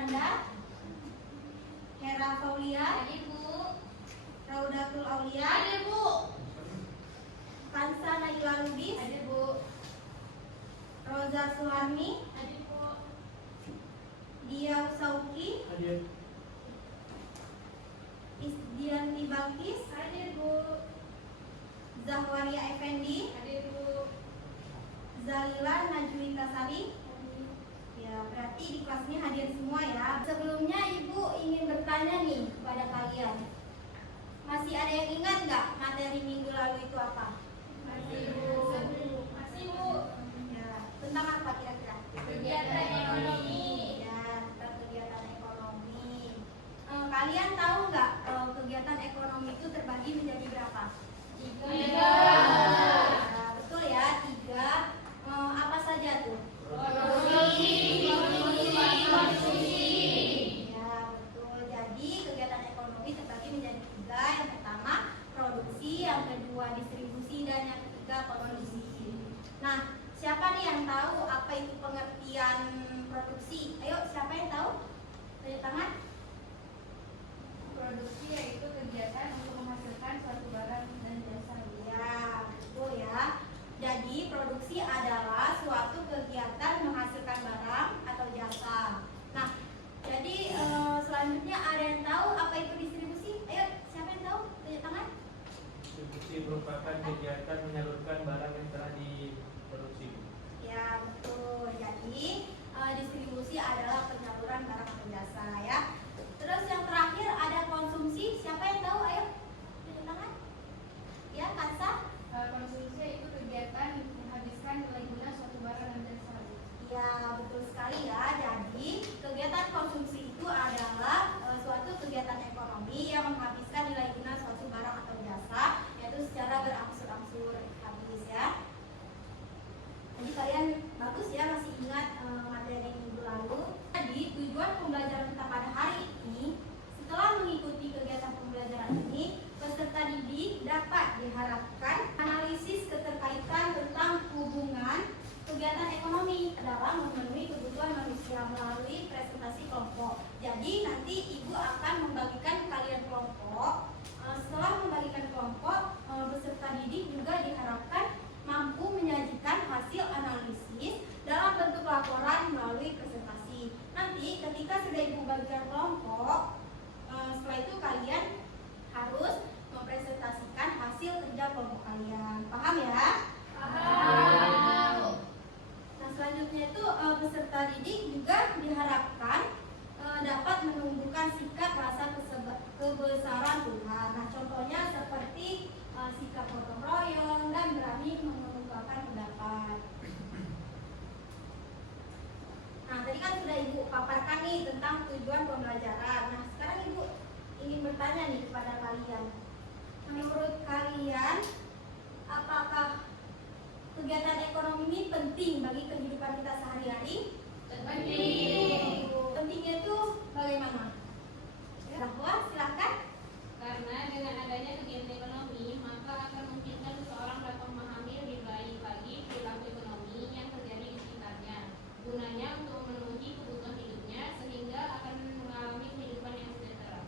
Miranda, Hera Faulia, Hadir Bu. Raudatul Aulia, Hadir Bu. Kansa Naila Lubis, Hadir Bu. Roza Suharmi, Hadir Bu. Dia Sauki, Hadir. Isdianti Balkis, Hadir Bu. Zahwaria Effendi, Hadir Bu. Zalila Najwita Sari. Ya, berarti di kelas ini hadir semua ya. Sebelumnya Ibu ingin bertanya nih kepada kalian. Masih ada yang ingat nggak materi minggu lalu itu apa? Masih Bu. Masih Bu. Ya, tentang apa kira-kira? Kegiatan ekonomi. Ya, tentang kegiatan ekonomi. Kalian tahu nggak kegiatan ekonomi itu terbagi menjadi berapa? 3. Ya, betul ya, 3. Apa saja tuh? Produksi, konsumsi. Ya, betul. Jadi kegiatan ekonomi terbagi menjadi 3. Yang pertama produksi, yang kedua distribusi, dan yang ketiga konsumsi. Nah, siapa nih yang tahu apa itu pengertian produksi? Ayo, siapa yang tahu? Tanda tangan. Produksi yaitu kegiatan untuk menghasilkan suatu barang dan jasa. Ya, betul ya. Jadi produksi adalah suatu kegiatan menghasilkan barang atau jasa. Nah, jadi selanjutnya ada yang tahu apa itu distribusi? Ayo, siapa yang tahu? Tanda tangan. Distribusi merupakan kegiatan menyalurkan barang yang telah diproduksi. Ya, betul. Jadi distribusi adalah penyaluran barang atau jasa ya. Terus yang terakhir ada konsumsi. Siapa yang tahu? Ayo, tanda tangan. Ya, Kansa. Konsumsi itu kegiatan menghabiskan nilai guna suatu barang dan jasa. Ya, betul sekali ya. Jadi, kegiatan konsumsi itu adalah suatu kegiatan ekonomi yang menghabiskan nilai guna suatu barang atau jasa, yaitu secara berangsur-angsur habis ya. Jadi kalian bagus ya masih ingat materi minggu lalu. Jadi, tujuan pembelajaran kita pada hari ini, setelah mengikuti kegiatan pembelajaran ini, peserta didik dapat diharapkan analisis keterkaitan tentang hubungan kegiatan ekonomi dalam memenuhi kebutuhan manusia melalui presentasi kelompok. Jadi nanti Ibu akan membagikan kalian kelompok. Setelah membagikan kelompok, peserta didik juga diharapkan mampu menyajikan hasil analisis dalam bentuk laporan melalui presentasi. Nanti ketika sudah Ibu bagikan kelompok, setelah itu kalian harus mempresentasikan hasil kerja kelompok kalian. Paham ya? Paham. Nah, selanjutnya itu peserta didik juga diharapkan dapat menumbuhkan sikap rasa kebesaran Tuhan. Nah, contohnya seperti sikap gotong royong dan berani mengemukakan pendapat. Nah, tadi kan sudah Ibu paparkan nih tentang tujuan pembelajaran. Nah, sekarang Ibu ingin bertanya nih kepada kalian. Menurut kalian, apakah kegiatan ekonomi ini penting bagi kehidupan kita sehari-hari? Penting. Pentingnya itu bagaimana? Bahwa silakan. Karena dengan adanya kegiatan ekonomi, maka akan memungkinkan seseorang dapat memahami lebih baik lagi perilaku ekonomi yang terjadi di sekitarnya. Gunanya untuk memenuhi kebutuhan hidupnya sehingga akan mengalami kehidupan yang sejahtera.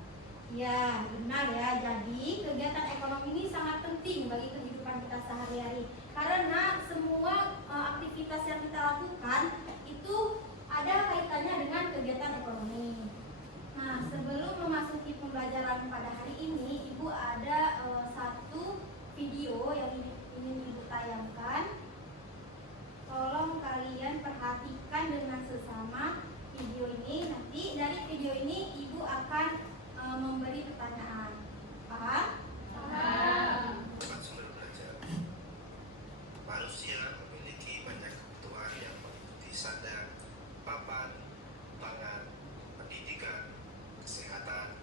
Ya, benar ya. Jadi kegiatan ekonomi ini sangat penting bagi kehidupan kita sehari-hari. Karena semua aktivitas yang kita lakukan itu ada kaitannya dengan kegiatan ekonomi. Nah, sebelum memasuki pembelajaran pada hari ini, Ibu ada satu video yang ingin Ibu tayangkan. Tolong kalian perhatikan dengan sesama video ini. Nanti dari video ini Ibu akan memberi pertanyaan. Paham? Paham. Tempat sumber belajar. Manusia memiliki banyak kebutuhan yang meliputi sandang, papan, pangan, pendidikan, kesehatan,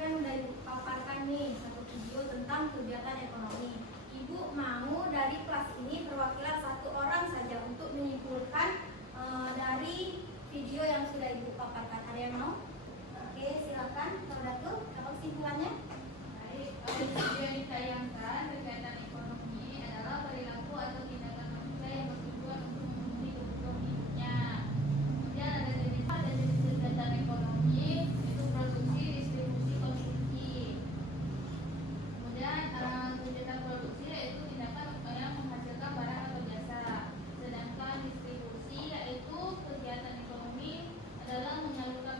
kan udah Ibu paparkan nih satu video tentang kegiatan ekonomi. Ibu mau dari kelas ini perwakilan satu orang saja untuk menyimpulkan dari video yang sudah Ibu paparkan. Ada yang mau? Oke, silakan. Saudara, apa kesimpulannya? Baik, video yang ditayangkan kegiatan ekonomi adalah perilaku atau tindakan manusia yang bertujuan untuk memenuhi kebutuhan hidupnya. Kemudian ada jenis kegiatan ekonomi, itu produksi, distribusi, konsumsi. Kemudian kegiatan produksi yaitu tindakan yang menghasilkan barang atau jasa. Sedangkan distribusi yaitu kegiatan ekonomi adalah menyalurkan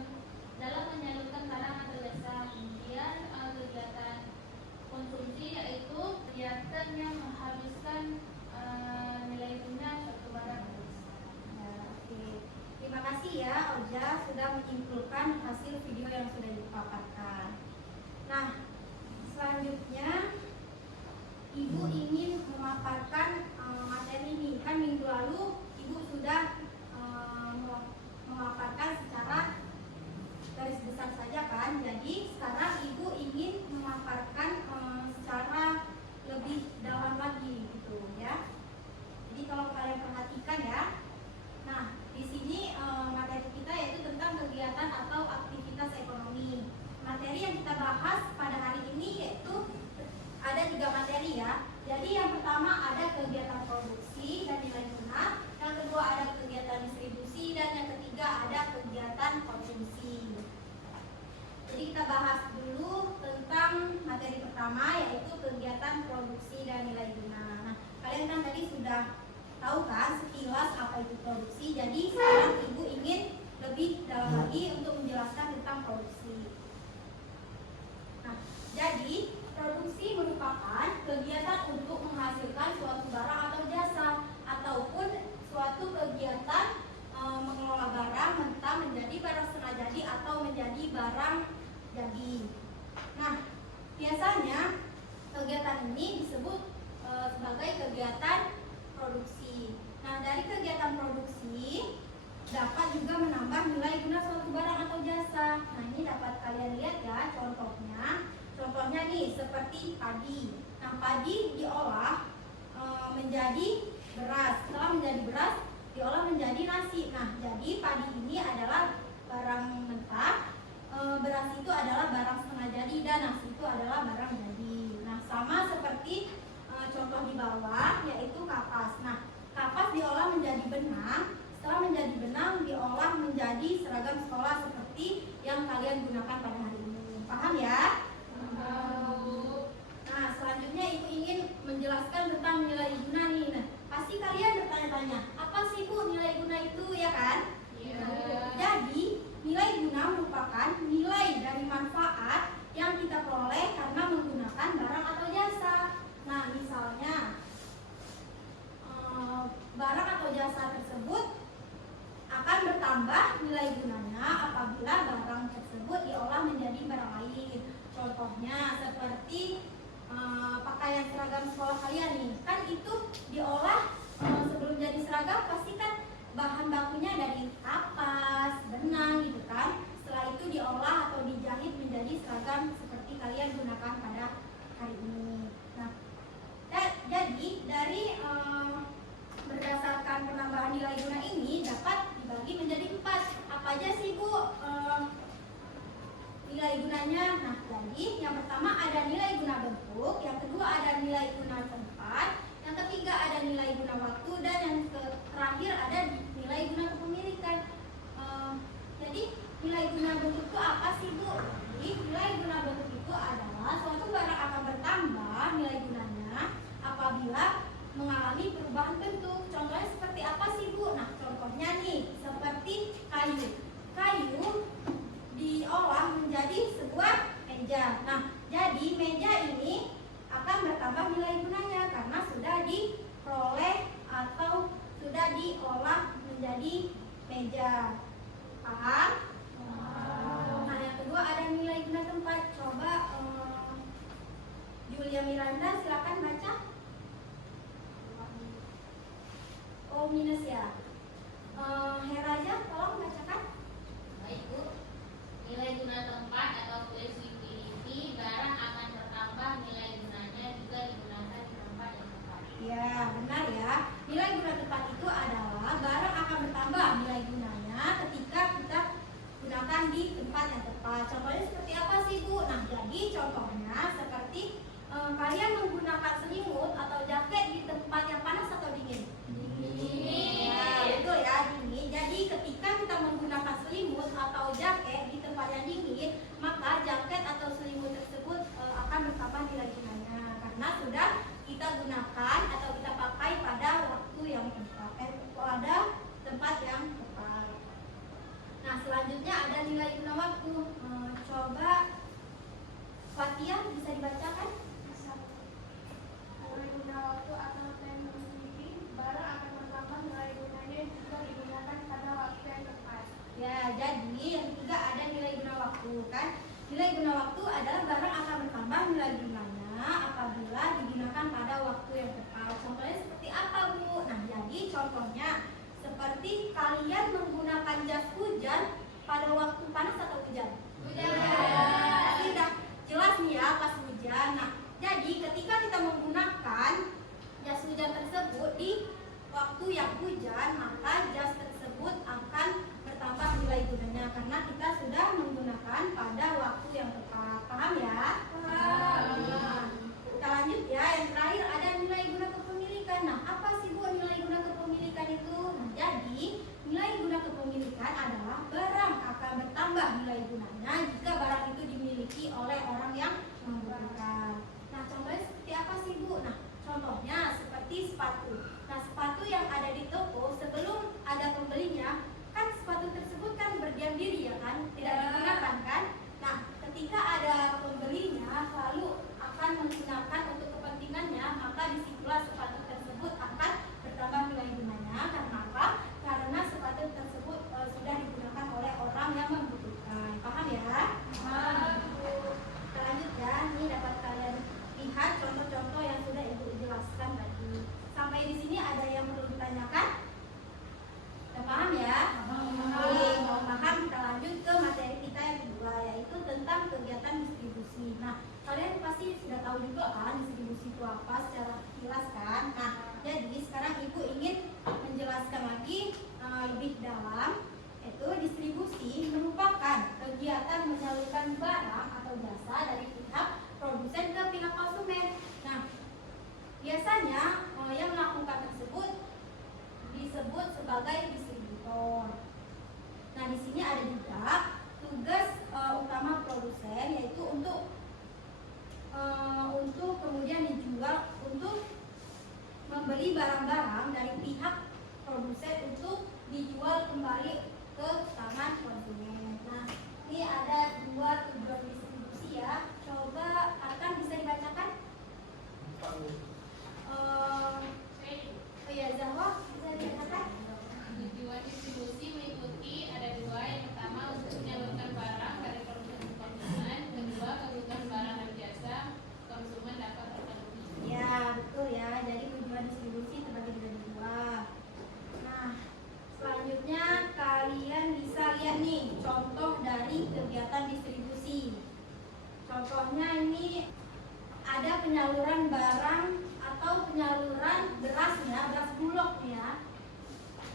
barang atau jasa. Kemudian kegiatan konsumsi yaitu kegiatan yang menghabiskan nilai guna suatu barang atau jasa. Ya, oke. Terima kasih ya Oja sudah menyimpulkan hasil video yang sudah dipaparkan. Nah, selanjutnya Ibu ingin memaparkan materi ini. Kan minggu lalu Ibu sudah memaparkan secara garis besar saja kan. Jadi sekarang Ibu ingin memaparkan secara lebih dalam lagi gitu ya. Jadi kalau kalian perhatikan ya. Nah, di sini materi kita yaitu tentang kegiatan atau aktivitas ekonomi. Materi yang kita bahas pada hari ini yaitu ada 3 materi ya. Jadi yang pertama ada kegiatan produksi dan nilai guna, yang kedua ada kegiatan distribusi, dan yang ketiga ada kegiatan konsumsi. Jadi kita bahas dulu tentang materi pertama yaitu kegiatan produksi dan nilai guna. Nah, kalian kan tadi sudah tahu kan sekilas apa itu produksi. Jadi sekarang Ibu ingin lebih dalam lagi untuk menjelaskan tentang produksi. Nah, jadi produksi merupakan kegiatan untuk menghasilkan suatu barang atau jasa ataupun suatu kegiatan mengelola barang mentah menjadi barang setengah jadi atau menjadi barang jadi. Nah, biasanya kegiatan ini disebut sebagai kegiatan produksi. Nah, dari kegiatan produksi dapat juga menambah nilai guna suatu barang atau jasa. Nah, ini dapat kalian lihat ya contohnya. Contohnya nih seperti padi. Nah, padi diolah menjadi beras. Setelah menjadi beras, diolah menjadi nasi. Nah, jadi padi ini adalah barang mentah, beras itu adalah barang setengah jadi, dan nasi itu adalah barang jadi. Nah, sama seperti contoh di bawah yaitu kapas. Nah, kapas diolah menjadi benang. Setelah menjadi benang, diolah menjadi seragam sekolah seperti yang kalian gunakan pada hari ini. Paham ya? Nah, selanjutnya Ibu ingin menjelaskan tentang nilai guna nih. Nah, pasti kalian bertanya-tanya, apa sih Bu nilai guna itu, ya kan? Iya. Jadi, nilai guna merupakan nilai dari manfaat yang kita peroleh karena menggunakan barang atau jasa. Nah, misalnya barang atau jasa tersebut akan bertambah nilai gunanya apabila barang tersebut diolah menjadi barang lain. Contohnya seperti pakaian seragam sekolah kalian nih, kan itu diolah sebelum jadi seragam pasti kan bahan bakunya dari kapas, benang gitu kan. Setelah itu diolah atau dijahit menjadi seragam seperti kalian gunakan pada hari ini. Nah, jadi dari berdasarkan penambahan nilai guna ini dapat dibagi menjadi 4. Apa aja sih Bu nilai gunanya? Nah, jadi yang pertama ada nilai guna bentuk, yang kedua ada nilai guna tempat, yang ketiga ada nilai guna waktu, dan yang terakhir ada nilai guna kepemilikan. Jadi nilai guna bentuk itu apa sih Bu? Jadi nilai guna bentuk itu adalah suatu barang akan bertambah nilai gunanya apabila mengalami perubahan bentuk. Contohnya seperti apa sih Bu? Nah, contohnya nih seperti kayu. Kayu diolah menjadi sebuah meja. Nah, jadi meja ini akan bertambah nilai gunanya karena sudah diperoleh atau sudah diolah menjadi meja. Paham? Nah, yang kedua ada nilai guna tempat. Coba Julia Miranda silakan baca. Oh, minus ya. Heraja tolong bacakan. Baik Bu, nilai guna tempat atau place utility seperti apa sih Bu? Nah, jadi contohnya seperti kalian menggunakan selimut atau jaket di tempat yang panas atau dingin? Dingin. Ya, betul ya, dingin. Jadi ketika kita menggunakan selimut atau jaket di tempat yang dingin, maka jaket atau selimut tersebut akan bertambah nilai gunanya karena sudah kita gunakan atau kita pakai pada waktu yang tepat, pada tempat yang tepat. Nah, selanjutnya ada nilai guna waktu. Coba Fatia bisa dibacakan? Nilai guna waktu atau time sendiri barang akan bertambah nilai gunanya jika digunakan pada waktu yang tepat. Ya, jadi yang ketiga ada nilai guna waktu kan? Nilai guna waktu adalah barang akan bertambah nilai gunanya apabila digunakan pada waktu yang tepat. Contohnya seperti apa Bu? Nah, jadi contohnya seperti kalian menggunakan jas hujan pada waktu panas atau hujan? Hujan. Tadi udah jelas nih ya pas hujan. Nah, jadi ketika kita menggunakan jas hujan tersebut di waktu yang hujan, maka jas tersebut akan bertambah nilai gunanya karena kita sudah menggunakan pada waktu yang tepat. Paham ya? Paham. Kita lanjut ya. Yang terakhir ada nilai guna kepemilikan. Nah, apa sih Bu nilai guna kepemilikan itu? Nah, jadi nilai guna kepemilikan adalah barang akan bertambah nilai gunanya jika barang itu dimiliki oleh orang yang membutuhkan. Nah, contohnya seperti apa sih Bu? Nah, contohnya seperti sepatu. Nah, sepatu yang ada di toko sebelum ada pembelinya, kan sepatu tersebut kan berdiam diri ya kan, tidak digunakan kan. Nah, ketika ada pembelinya lalu akan menggunakan untuk kepentingannya, maka disitulah sepatu tersebut akan bertambah nilai gunanya. Karena apa? Karena sepatu tersebut sudah digunakan oleh orang yang membutuhkan. Paham ya? Paham. Kita lanjut ya. Ini dapat kalian lihat contoh-contoh yang sudah Ibu jelaskan tadi. Sampai di sini ada yang perlu ditanyakan? Sudah paham ya? Oke, mau paham kita lanjut ke materi kita yang kedua, yaitu tentang kegiatan distribusi. Nah, kalian pasti sudah tahu juga kan distribusi itu apa secara kilas kan? Nah, jadi sekarang Ibu ingin menjelaskan lagi lebih dalam, yaitu distribusi merupakan kegiatan menyalurkan barang atau jasa dari pihak produsen ke pihak konsumen. Nah, biasanya yang melakukan tersebut disebut sebagai distributor. Nah, di sini ada juga tugas utama produsen, yaitu untuk kemudian dijual, untuk membeli barang-barang dari pihak produsen untuk dijual kembali ke tangan konsumen. Nah, ini ada dua tujuan distribusi ya. Coba akan bisa dibacakan? Oh ya, Zahwa bisa dibacakan? Tujuan distribusi meliputi ada dua. Yang pertama untuk menyalurkan barang dari produsen ke konsumen, kedua kebutuhan barang dan jasa konsumen dapat terpenuhi. Ya, betul ya. Jadi tujuan distribusi terbagi menjadi dua. Nah, selanjutnya kalian bisa lihat nih contoh dari kegiatan distribusi. Contohnya ini ada penyaluran barang atau penyaluran berasnya, beras bulog ya.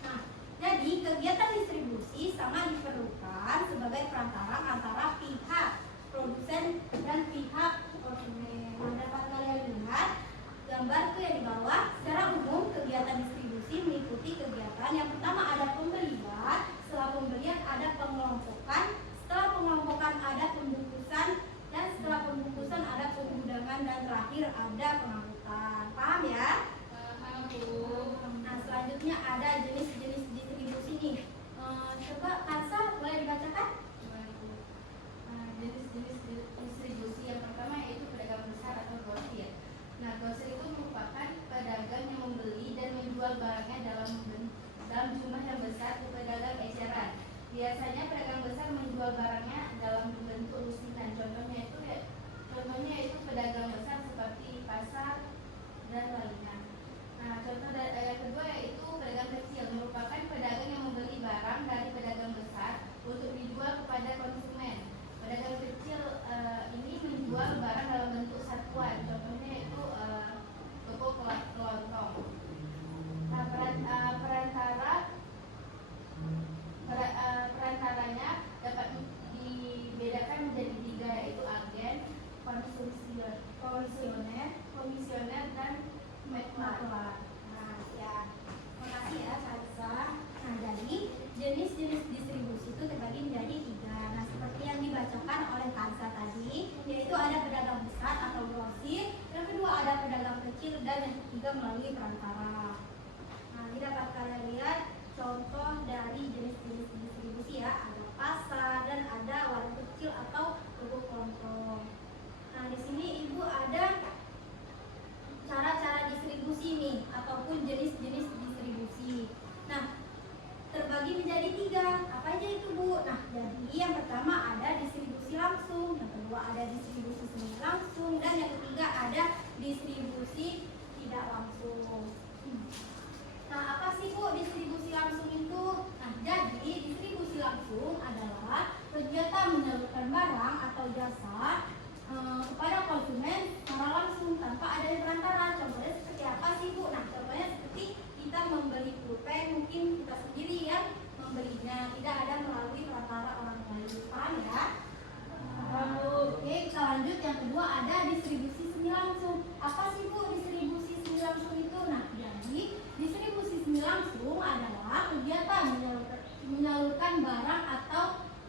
Nah, jadi kegiatan distribusi sama diperlukan sebagai perantara antara pihak produsen dan pihak konsumen. Nah, dapat kalian lihat gambar itu yang di bawah. Secara umum kegiatan distribusi meliputi kegiatan yang pertama ada pembelian, setelah pembelian ada pengelompokan, setelah pengelompokan ada pembungkusan, dan setelah pembungkusan ada pengudangan, dan terakhir ada pengangkutan. Paham ya? Paham Bu. Nah, selanjutnya ada jenis-jenis distribusi nih. Coba Kansa boleh dibacakan? Jenis-jenis distribusi yang dan yang ketiga melalui perantara. Nah, ini dapat kalian lihat contoh dari jenis-jenis distribusi ya, ada pasar dan ada warung kecil atau toko kelontong. Nah, di sini Ibu ada cara-cara distribusi nih ataupun jenis-jenis distribusi. Nah, terbagi menjadi 3. Apa aja itu, Bu? Nah, jadi yang pertama ada distribusi langsung, yang kedua ada distribusi semi langsung, dan yang ketiga ada distribusi tidak langsung. Nah, apa sih, Bu, distribusi langsung itu? Nah, jadi distribusi langsung adalah kegiatan menyalurkan barang atau jasa kepada konsumen secara langsung tanpa adanya perantara. Contohnya seperti apa sih, Bu? Nah, contohnya seperti kita membeli pulpen, mungkin kita sendiri yang membelinya, tidak ada melalui perantara orang lain. Paham ya? Oke, kita lanjut. Yang kedua ada distribusi semi langsung. Apa sih, Bu, distribusi semi langsung itu? Nah, jadi distribusi semi langsung adalah kegiatan menyalurkan barang atau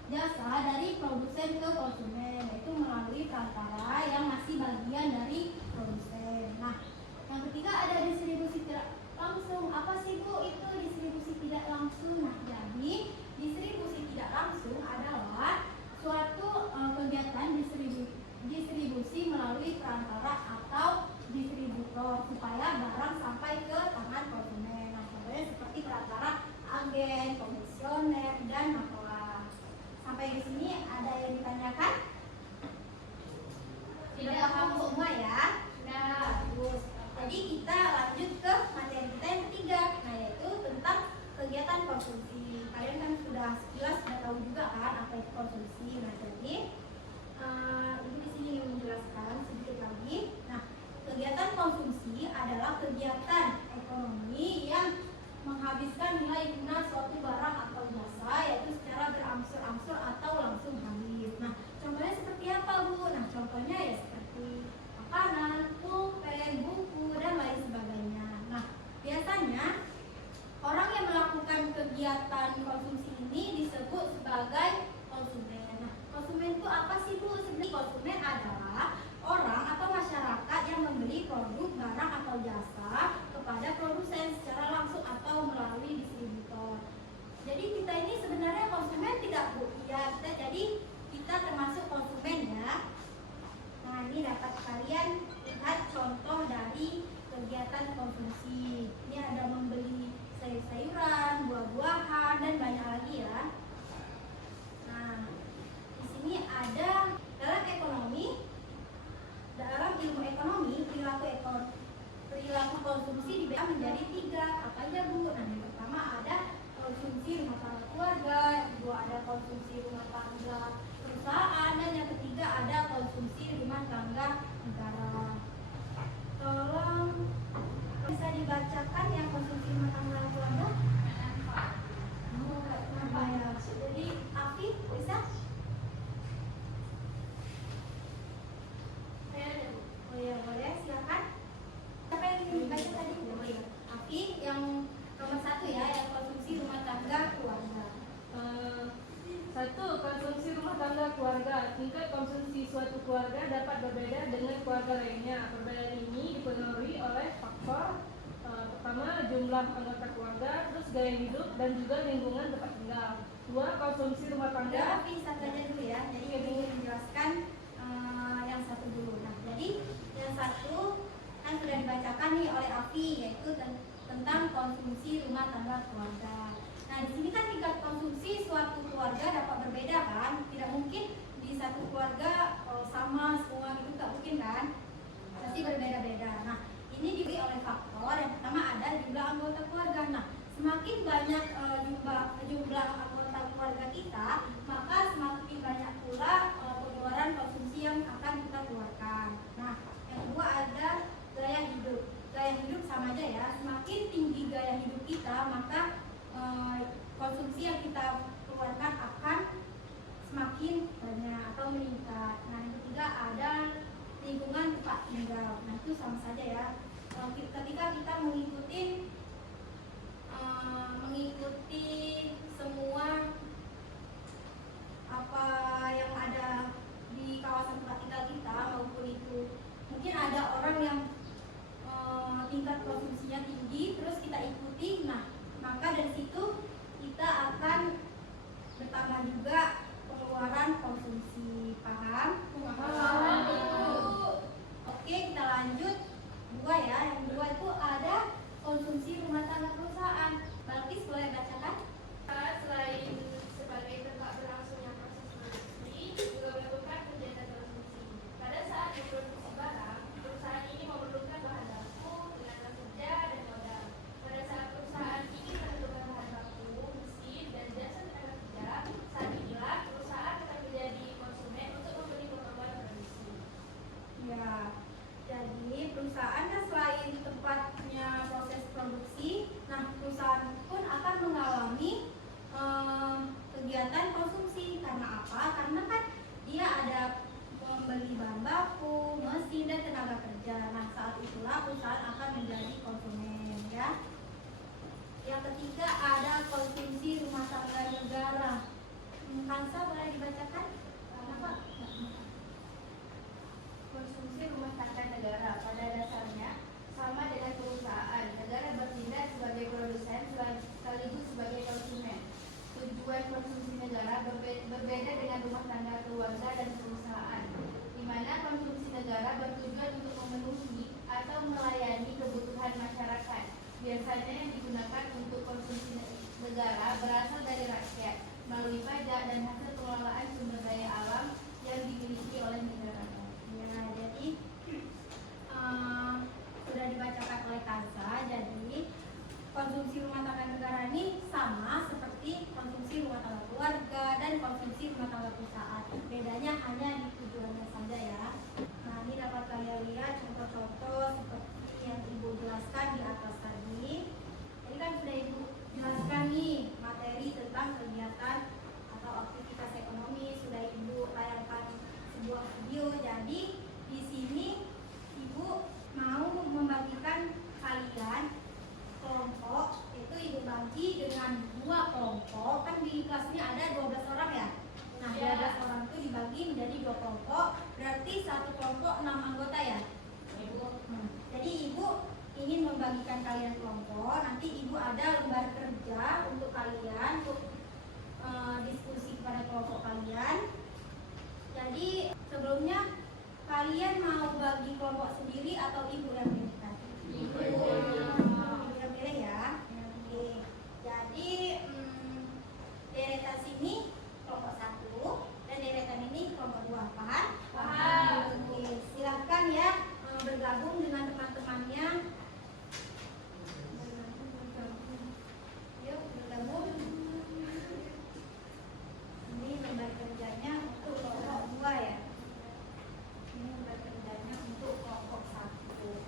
jasa dari produsen ke konsumen, yaitu melalui perantara yang masih bagian dari produsen. Nah, yang ketiga ada distribusi tidak langsung. Apa sih, Bu, itu distribusi tidak langsung? Nah, jadi distribusi tidak langsung adalah suatu kegiatan distribusi melalui perantara atau distributor supaya barang sampai ke tangan konsumen. Nah, contohnya seperti perantara agen, komisioner, dan maklar. Sampai di sini ada yang ditanyakan? Tidak paham semua ya? Nah, bagus. Jadi kita lanjut ke materi kita yang ketiga, nah yaitu tentang kegiatan konsumsi. Kalian kan sudah sekilas sudah tahu juga kan apa itu konsumsi. Nah, jadi ini di sini ingin menjelaskan sedikit lagi. Nah, kegiatan konsumsi adalah kegiatan ekonomi yang menghabiskan nilai guna suatu barang atau jasa, yaitu secara berangsur-angsur atau langsung habis. Nah, contohnya seperti apa, Bu? Nah, contohnya ya seperti makanan, pulpen, buku, dan lain sebagainya. Nah, biasanya orang yang melakukan kegiatan konsumsi ini disebut sebagai konsumen. Nah, konsumen itu apa sih, Bu? Sebenarnya konsumen adalah orang atau masyarakat yang membeli produk, barang, atau jasa kepada produsen secara langsung atau melalui distributor. Jadi kita ini sebenarnya konsumen tidak, Bu? Ya, kita termasuk konsumen ya. Nah, ini dapat kalian lihat contoh dari kegiatan konsumsi. Ini ada membeli sayur-sayuran, buah-buahan, dan banyak lagi ya. Nah, di sini ada dalam ilmu ekonomi perilaku konsumsi dibagi menjadi 3. Apa aja, Bu? Nah, yang pertama ada konsumsi rumah tangga keluarga, yang kedua ada konsumsi rumah tangga perusahaan, dan yang ketiga ada konsumsi rumah tangga negara. Tolong bisa dibacakan yang konsumsi rumah tangga keluarga? Kenapa ya? Jadi Afi bisa? Oh ya, boleh, silakan. Siapa yang ingin dibaca tadi? Oh ya, Afi yang nomor 1 ya, yang konsumsi rumah tangga keluarga. 1. Konsumsi rumah tangga keluarga. Tingkat konsumsi suatu keluarga dapat berbeda dengan keluarga lainnya. Perbedaan ini dipengaruhi oleh faktor pertama, jumlah anggota keluarga, terus gaya hidup, dan juga lingkungan tempat tinggal. 2. Konsumsi rumah tangga. Tapi satu aja dulu ya. Jadi kami ingin menjelaskan yang satu dulu. Nah, jadi yang satu kan sudah dibacakan nih oleh Afi, yaitu tentang konsumsi rumah tangga keluarga. Nah, di sini kan tingkat konsumsi suatu keluarga dapat berbeda kan? Tidak mungkin di satu keluarga sama semua gitu, nggak mungkin kan? Pasti berbeda-beda. Nah, ini diberi oleh faktor yang pertama ada jumlah anggota keluarga. Nah, semakin banyak jumlah anggota keluarga kita, maka semakin banyak pula pengeluaran konsumsi yang akan kita keluarkan. Nah, yang kedua ada gaya hidup. Gaya hidup sama aja ya. Semakin tinggi gaya hidup kita, maka konsumsi yang kita keluarkan akan semakin banyak atau meningkat. Nah, yang ketiga ada lingkungan tempat tinggal. Nah, itu sama saja ya. Ketika kita mengikuti semua apa yang ada di kawasan tempat tinggal kita, maupun itu mungkin ada orang yang tingkat konsumsinya tinggi, terus kita ikuti, nah maka dari situ kita akan bertambah juga pengeluaran konsumsi. Paham? Paham. Oke, kita lanjut. Dua ya, yang dua itu ada konsumsi rumah tangga perusahaan. Balkis boleh bacakan? Selain sebagai tempat berlangsungnya proses produksi, juga melakukan kegiatan konsumsi. Pada saat memproduksi barang, perusahaan ini memerlukan bahan baku, tenaga kerja, dan modal. Pada saat perusahaan ini menentukan bahan baku, mesin, dan jasa tenaga kerja, saat inilah perusahaan akan menjadi konsumen untuk membeli kemampuan produksi. Ya, jadi perusahaan kan selain tempatnya proses produksi, nah perusahaan pun akan mengalami kegiatan konsumsi. Karena apa? Karena kan dia ada membeli bahan baku, mesin, dan tenaga kerja. Nah saat itulah perusahaan akan menjadi konsumen ya. Yang ketiga ada konsumsi rumah tangga negara. Kansa boleh dibacakan? Kenapa? Konsumsi rumah tangga negara pada dasarnya sama dengan perusahaan. Negara bertindak sebagai produsen sekaligus sebagai konsumen. Tujuan konsumsi negara berbeda dengan rumah tangga keluarga dan perusahaan, di mana konsumsi negara bertujuan untuk memenuhi atau melayani kebutuhan masyarakat. Biasanya yang digunakan untuk konsumsi negara berasal dari rakyat melalui pajak dan hasil pengelolaan sumber daya alam yang dimiliki oleh negara. Ya, jadi sudah dibacakan oleh Kansa. Jadi konsumsi rumah tangga negara ini sama seperti konsumsi rumah tangga keluarga dan konsumsi rumah tangga perusahaan. Bedanya hanya di tujuannya saja ya. Nah ini dapat kalian lihat contoh-contoh seperti yang Ibu jelaskan di atas tadi. Jadi kan sudah Ibu jelaskan nih materi tentang kegiatan atau aktivitas ekonomi, sudah Ibu layangkan sebuah video. Jadi di sini Ibu mau membagikan kalian kelompok, itu Ibu bagi dengan 2 kelompok. Kan di kelas ini ada 12 orang ya. Nah 12 orang itu dibagi menjadi 2 kelompok. Berarti satu kelompok 6 anggota ya. Jadi Ibu ingin membagikan kalian kelompok. Nanti Ibu ada lembar kerja untuk kalian untuk diskusi kepada kelompok kalian. Jadi sebelumnya kalian mau bagi kelompok sendiri atau Ibu yang pilihkan? Ibu yang pilih ya. Oke. Jadi deretan sini kelompok 1 dan deretan ini kelompok 2. Paham? Paham. Oke, silahkan ya bergabung dengan teman-temannya. Yuk bergabung. Ini lembar kerjanya untuk kelompok 2 ya. Ini lembar kerjanya untuk kelompok 1.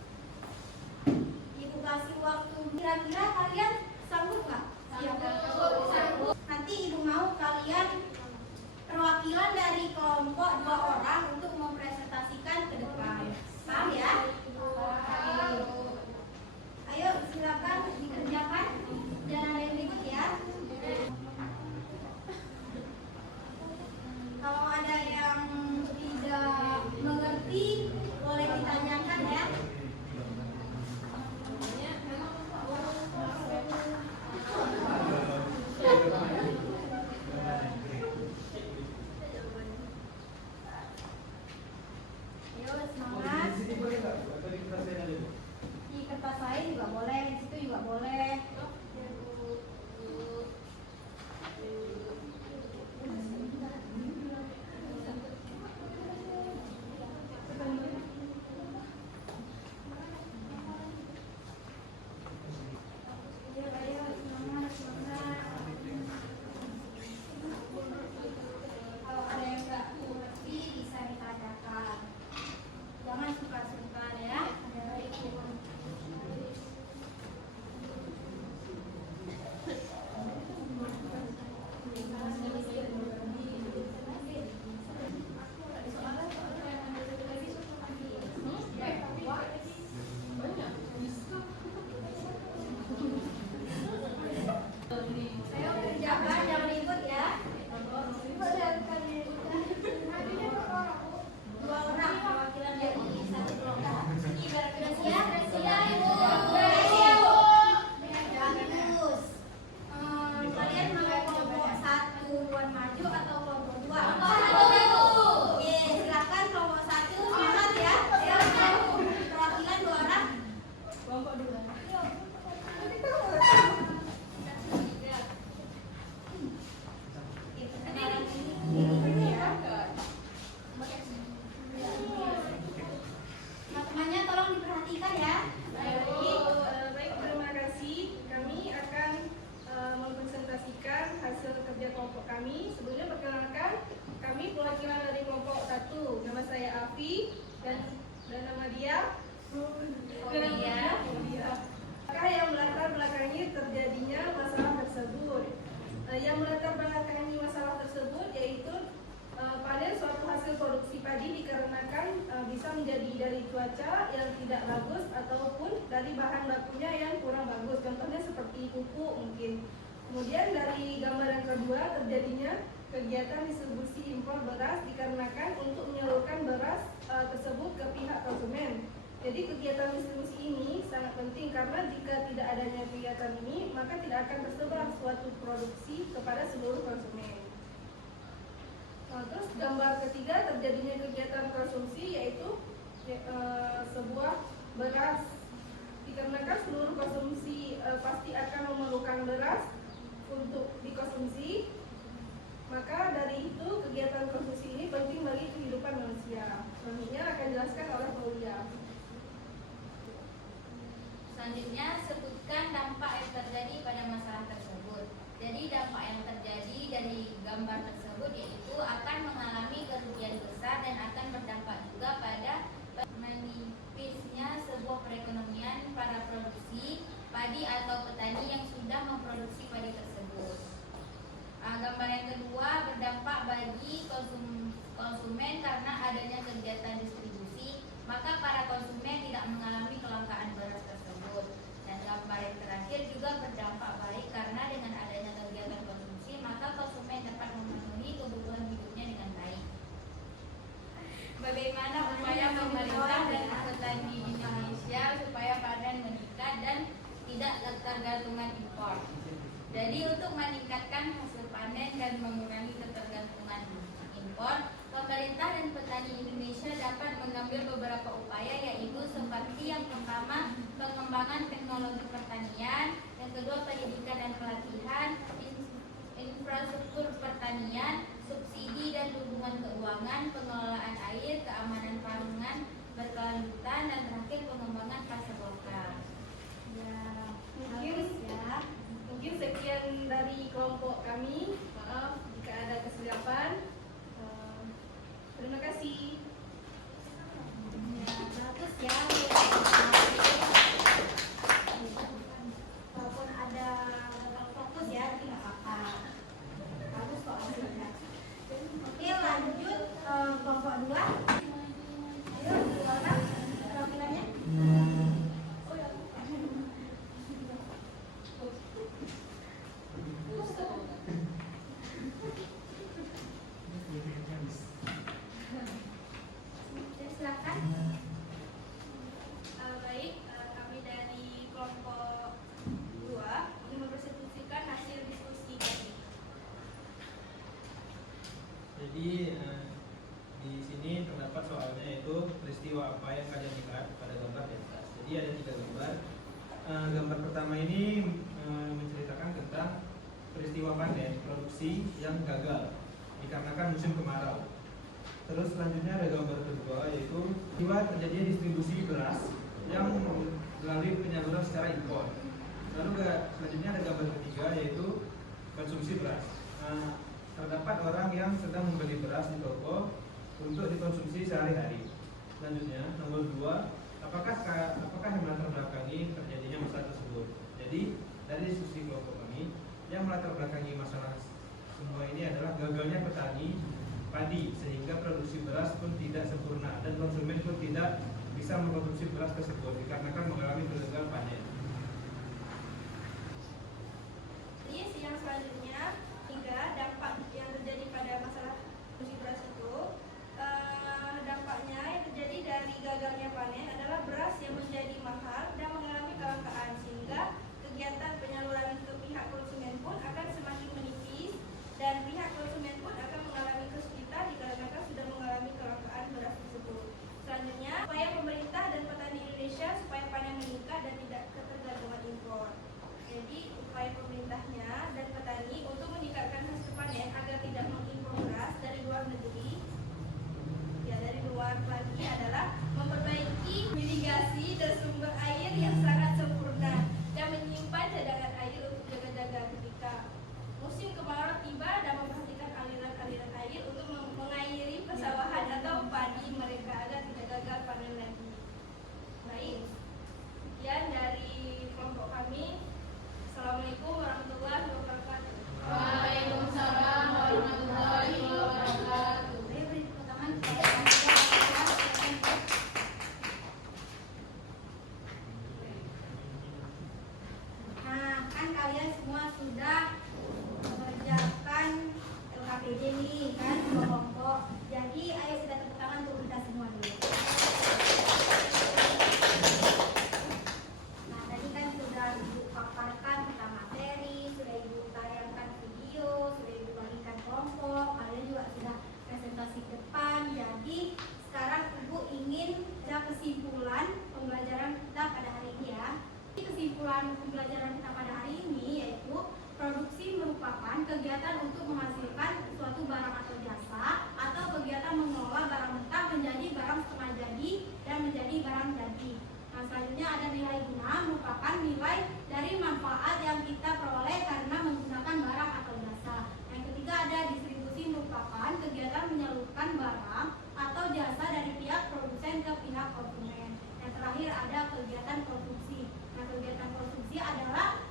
cuaca yang tidak bagus ataupun dari bahan bakunya yang kurang bagus. Contohnya seperti pupuk mungkin. Kemudian dari gambar yang kedua, terjadinya kegiatan distribusi impor beras dikarenakan untuk menyalurkan beras tersebut ke pihak konsumen. Jadi kegiatan distribusi ini sangat penting karena jika tidak adanya kegiatan ini, maka tidak akan tersebar suatu produksi kepada seluruh konsumen. Terus gambar ketiga, terjadinya kegiatan konsumsi yaitu sebuah beras. Dikarenakan seluruh konsumsi pasti akan memerlukan beras untuk dikonsumsi, maka dari itu kegiatan konsumsi ini penting bagi kehidupan manusia. Selanjutnya akan dijelaskan oleh Paulia. Selanjutnya, sebutkan dampak yang terjadi pada masalah tersebut. Jadi dampak yang terjadi dari gambar tersebut yaitu akan mengalami kerugian besar dan akan berdampak juga pada menipisnya sebuah perekonomian para produksi padi atau petani yang sudah memproduksi padi tersebut. Gambar yang kedua, berdampak bagi konsumen karena adanya kegiatan distribusi, maka para konsumen tidak mengalami kelangkaan beras tersebut. Dan gambar yang terakhir juga berdampak baik karena dengan adanya kegiatan konsumsi, maka konsumen dapat memenuhi kebutuhan hidupnya dengan baik. Bagaimana upaya pemerintah dan petani Indonesia supaya panen meningkat dan tidak ketergantungan impor? Jadi untuk meningkatkan hasil panen dan mengurangi ketergantungan impor, pemerintah dan petani Indonesia dapat mengambil beberapa upaya, yaitu seperti yang pertama, pengembangan teknologi pertanian, yang kedua pendidikan dan pelatihan, infrastruktur pertanian, subsidi dan dukungan keuangan, pengelolaan air, keamanan pangan berkelanjutan, dan terakhir pengembangan pasar lokal. Ya, Mungkin sekian dari kelompok kami. Maaf jika ada kesilapan. Terima kasih. ya bagus ya. Walaupun ada gagal fokus ya, tapi nggak apa-apa. Bagus kok hasilnya. Oke, lanjut kelompok 2. Ayo, 2 orang perwakilannya. Silakan. Baik, kami dari kelompok 2 ingin mempresentasikan hasil diskusi kami. Jadi di sini terdapat soalnya yaitu peristiwa apa yang kalian lihat pada gambar di atas. Jadi ada 3 gambar. Gambar pertama ini menceritakan tentang peristiwa panen produksi yang gagal dikarenakan musim kemarau. Terus selanjutnya ada gambar kedua yaitu peristiwa terjadinya distribusi beras yang melalui penyaluran secara impor. Lalu selanjutnya ada gambar ketiga yaitu konsumsi beras. Terdapat orang yang sedang membeli beras di toko untuk dikonsumsi sehari-hari. Selanjutnya nomor 2, apakah yang melatar belakangi terjadinya masalah tersebut. Jadi dari diskusi kelompok kami, yang melatar belakangi masalah semua ini adalah gagalnya petani padi sehingga produksi beras pun tidak sempurna dan konsumen pun tidak bisa mengkonsumsi beras tersebut dikarenakan mengalami gagal panen. Ini yang selanjutnya, 3 dampak yang terjadi pada masalah produksi beras itu. Dampaknya yang terjadi dari gagalnya panen adalah beras yang menjadi mahal dan mengalami kelangkaan, sehingga kegiatan penyaluran ke pihak konsumen pun akan semakin menipis dan pihak konsumen pun akan mengalami kesulitan dikarenakan sudah mengalami kelangkaan beras tersebut. Selanjutnya, upaya pemerintah dan petani Indonesia supaya panen meningkat dan tidak ketergantungan impor. Jadi upaya pemerintahnya dan petani untuk meningkatkan hasil panen agar tidak mengimpor beras dari luar negeri, ya dari luar lagi, adalah memperbaiki kesimpulan pembelajaran kita pada hari ini ya. Kesimpulan pembelajaran kita pada hari ini yaitu produksi merupakan kegiatan untuk menghasilkan suatu barang atau jasa atau kegiatan mengolah barang mentah menjadi barang setengah jadi dan menjadi barang jadi. Nah, selanjutnya ada nilai guna merupakan nilai dari manfaat yang kita peroleh karena menggunakan barang atau jasa. Yang ketiga ada distribusi merupakan kegiatan menyalurkan barang atau jasa dari pihak produsen ke pihak konsumen. Yang terakhir ada kegiatan konsumsi. Nah, kegiatan konsumsi adalah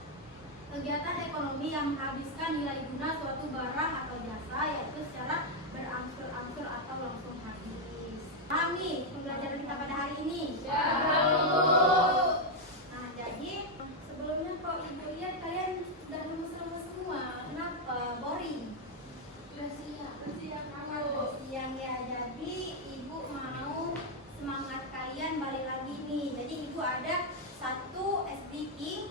kegiatan ekonomi yang menghabiskan nilai guna suatu barang atau jasa yaitu secara berangsur-angsur atau langsung habis. Paham nih pembelajaran kita pada hari ini? Nah, jadi sebelumnya kok ibu lihat kalian udah lemes-lemes semua. Kenapa? Boring? Udah siang ya. Jadi ibu mau semangat kalian balik lagi nih. Jadi ibu ada satu SDK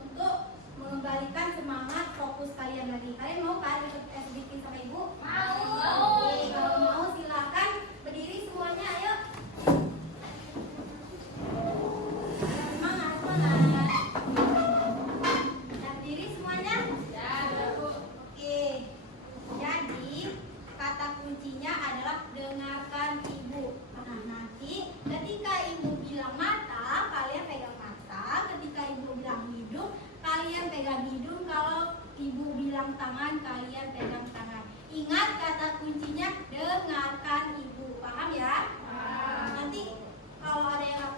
untuk mengembalikan semangat fokus kalian lagi. Kalian mau kan ikut SDK sama ibu? Mau. Oke, kalau mau silakan berdiri semuanya, ayo. Semangat. Udah berdiri semuanya? Oke. Jadi kata kuncinya adalah dengarkan ibu. Nah, nanti ketika ibu bilang mata, kalian pegang mata. Ketika ibu bilang hidung, kalian pegang hidung. Kalau ibu bilang tangan, kalian pegang tangan. Ingat kata kuncinya dengarkan ibu. Paham ya? Nanti kalau ada yang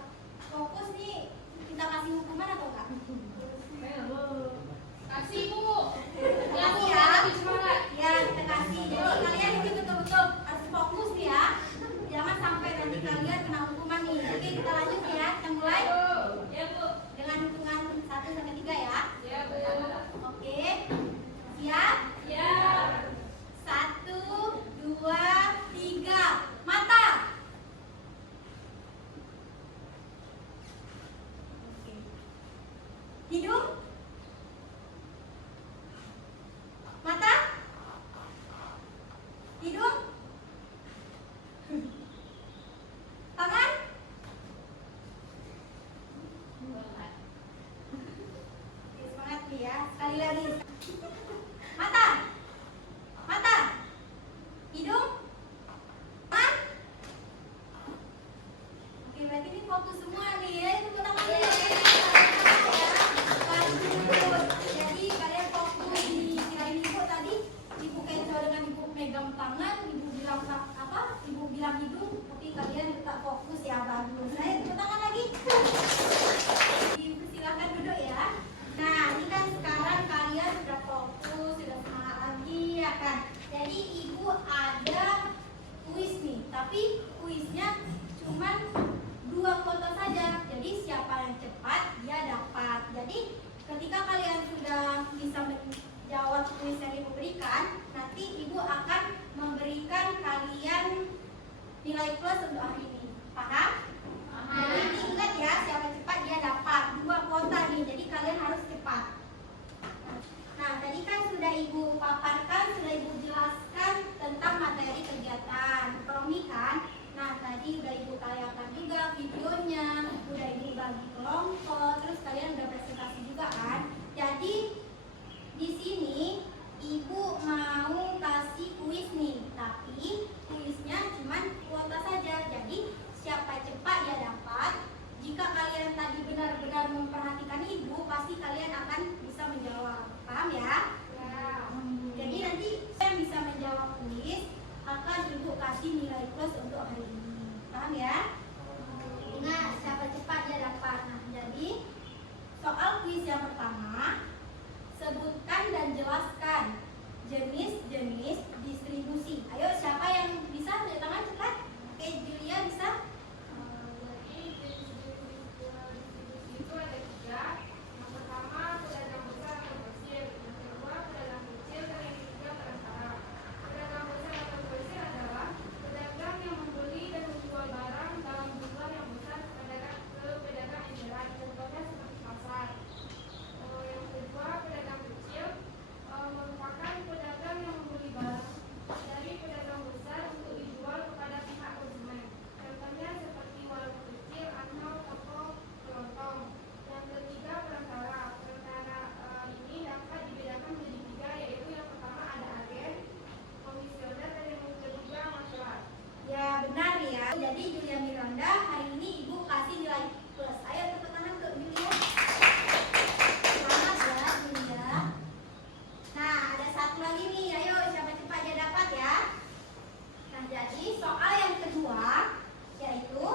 fokus nih, kita kasih hukuman atau enggak? Kasih Bu. Kasih ya. Ya, kita kasih. Jadi kalian ini betul-betul harus fokus ya. Jangan sampai nanti kalian kena hukuman nih. Oke, kita lanjut ya. Kita mulai Ya Bu. dengan hitungan 1 sampai 3 ya. Ya Bu. Oke. Siap? Ya. 1, 2, 3. Mata. Oke. Hidung. Mata. Hidung. Tangan. Oke, semangat nih ya. Sekali lagi. Mata. Mata. Hidung. Tangan. Oke, berarti ini fokus semua nih ya. Tepuk tangan nih. Bagus. Jadi kalian fokus di kirain ibu tadi. Ibu kecoh dengan ibu megang tangan. Ibu bilang apa? Ibu bilang hidung. Tapi kalian tetap fokus ya. Bagus. Saya tepuk tangan lagi. Ibu silakan duduk ya. Nah, ini kan sekarang kalian sudah fokus, sudah semangat lagi ya kan. Jadi ibu ada kuis nih, tapi kuisnya cuma 2 foto saja. Jadi siapa yang Anda, hari ini Ibu kasih nilai plus. Ayo tepuk tangan untuk Julia. Selamat ya Julia. Nah, ada satu lagi nih. Ayo siapa cepat dia dapat ya. Nah, jadi soal yang kedua yaitu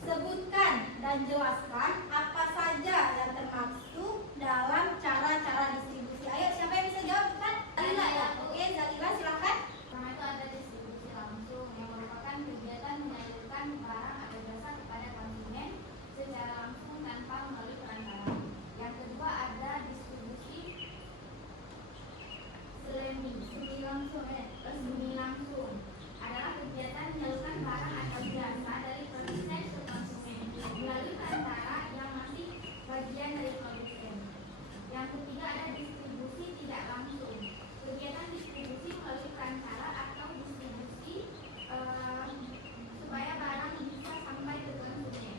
sebutkan dan jelaskan apa saja yang termaksud dalam cara-cara distribusi. Ayo siapa yang bisa jawab kan? Zalila ya. Oke, Zalila silakan. Pertama itu ada distribusi langsung yang merupakan kegiatan menyalurkan barang atau jasa kepada konsumen secara langsung tanpa melalui perantara. Yang kedua ada distribusi semi langsung adalah kegiatan menyalurkan barang atau jasa dari produsen ke konsumen melalui perantara yang masih bagian dari produsen. Yang ketiga ada distribusi tidak langsung, kegiatan distribusi melalui perantara atau distribusi supaya barang bisa sampai ke konsumen.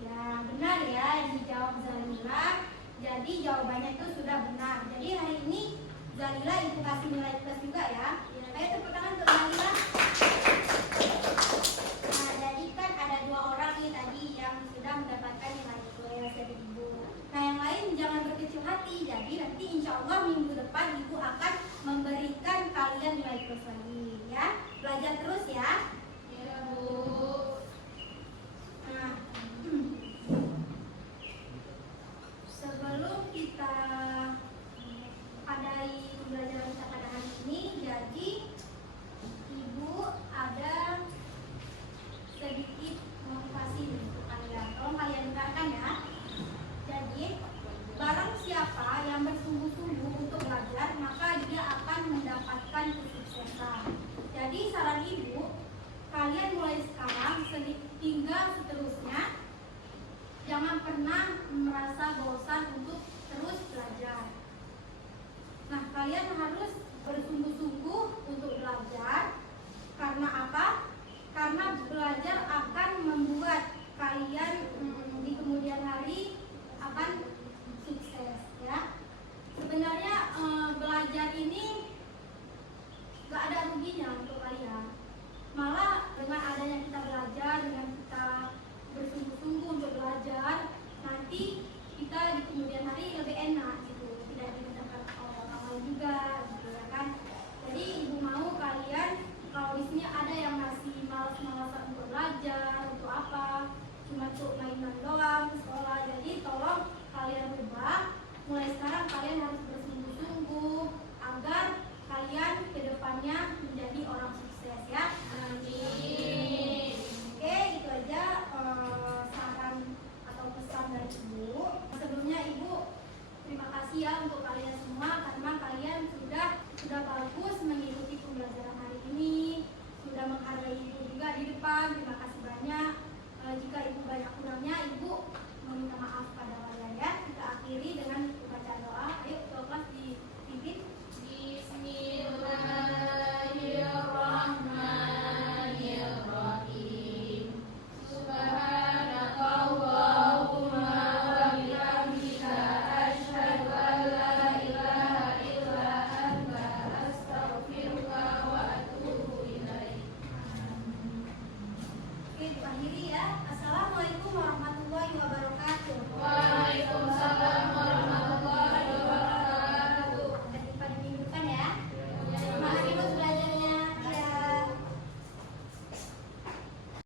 Ya, benar ya yang dijawab Zalila. Jadi jawabannya itu sudah benar. Jadi hari ini Zalila Ibu kasih nilai plus juga ya. Ayo tepuk tangan untuk Zalila. Nah, jadi kan ada 2 orang nih tadi yang sudah mendapatkan nilai plus dari Ibu. Nah, yang lain jangan berkecil hati. Jadi nanti insya Allah minggu depan Ibu akan memberikan kalian nilai plus lagi ya. Belajar terus ya. Ya Bu. Nah, sebelum kita adai pembelajaran kita pada hari ini, jadi Ibu ada sedikit motivasi nih untuk kalian. Tolong kalian dengarkan ya. Jadi, barang siapa yang bersungguh-sungguh untuk belajar, maka dia akan mendapatkan kesuksesan. Jadi, saran Ibu, kalian mulai sekarang hingga seterusnya jangan pernah merasa bosan untuk terus belajar. Nah, kalian harus bersungguh-sungguh untuk belajar. Karena apa? Karena belajar akan membuat kalian di kemudian hari akan sukses ya. Sebenarnya belajar ini gak ada ruginya untuk kalian. Malah dengan adanya kita belajar, dengan kita bersungguh-sungguh untuk belajar, nanti kita di kemudian hari lebih enak gitu, tidak dimintakan orang lain juga gitu ya kan. Jadi Ibu mau kalian, kalau di sini ada yang masih malas-malasan untuk belajar, untuk apa, cuma untuk main-main doang sekolah. Jadi tolong kalian rubah. Mulai sekarang kalian harus bersungguh-sungguh agar kalian kedepannya menjadi orang sukses ya. Amin. Oke, itu aja saran atau pesan dari Ibu. Sebelumnya Ibu terima kasih ya untuk kalian semua karena kalian sudah bagus mengikuti pembelajaran hari ini, sudah menghargai Ibu juga di depan. Terima kasih banyak. Jika Ibu banyak kurangnya, Ibu meminta maaf pada kalian ya. Kita akhiri dengan baca doa. Ayo ketua kelas dipimpin. Bismillahirrahmanirrahim. Subhanakallahumma wa bihamdika asyhadu an la ilaha illa anta astaghfiruka wa atubu ilaik. Oke, diakhiri ya. Assalamualaikum warahmatullahi wabarakatuh.